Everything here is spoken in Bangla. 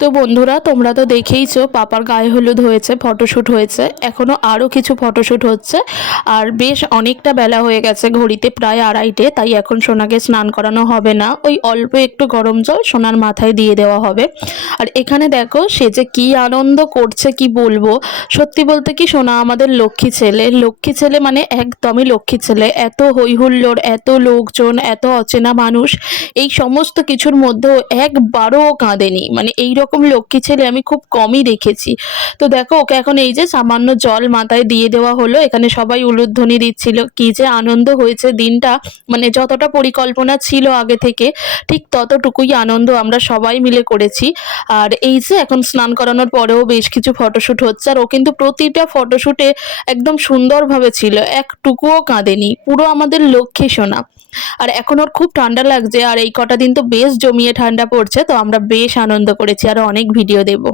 তো বন্ধুরা, তোমরা তো দেখেইছো পাপার গায়ে হলুদ হয়েছে, ফটোশ্যুট হয়েছে, এখনো আরও কিছু ফটোশ্যুট হচ্ছে। আর বেশ অনেকটা বেলা হয়ে গেছে, ঘড়িতে প্রায় 2:30, তাই এখন সোনাকে স্নান করানো হবে না। ওই অল্প একটু গরম জল সোনার মাথায় দিয়ে দেওয়া হবে। আর এখানে দেখো সে যে কি আনন্দ করছে কি বলবো। সত্যি বলতে কি, সোনা আমাদের লক্ষ্মী ছেলে, লক্ষ্মী ছেলে মানে একদমই লক্ষ্মী ছেলে। এত হই হুল্লোড়, এত লোকজন, এত অচেনা মানুষ, এই সমস্ত কিছুর মধ্যেও একবারও কাঁদেনি। মানে এই রকম লক্ষ্মী ছেলে আমি খুব কমই দেখেছি। তো দেখো ওকে এখন এই যে সামান্য জল মাথায় দিয়ে দেওয়া হলো, এখানে সবাই উলুধ্বনি দিচ্ছিল। কি যে আনন্দ হয়েছে দিনটা, মানে যতটা পরিকল্পনা ছিল আগে থেকে, ঠিক ততটুকুই আনন্দ আমরা সবাই মিলে করেছি। আর এই যে এখন স্নান করানোর পরেও বেশ কিছু ফটোশ্যুট হচ্ছে, আর ও কিন্তু প্রতিটা ফটোশ্যুটে একদম সুন্দরভাবে ছিল, একটুকুও কাঁদেনি, পুরো আমাদের লক্ষ্মী সোনা। আর এখন ওর খুব ঠান্ডা লাগছে, আর এই কটা দিন তো বেশ জমিয়ে ঠান্ডা পড়ছে, তো আমরা বেশ আনন্দ করেছি, আর অনেক ভিডিও দেব।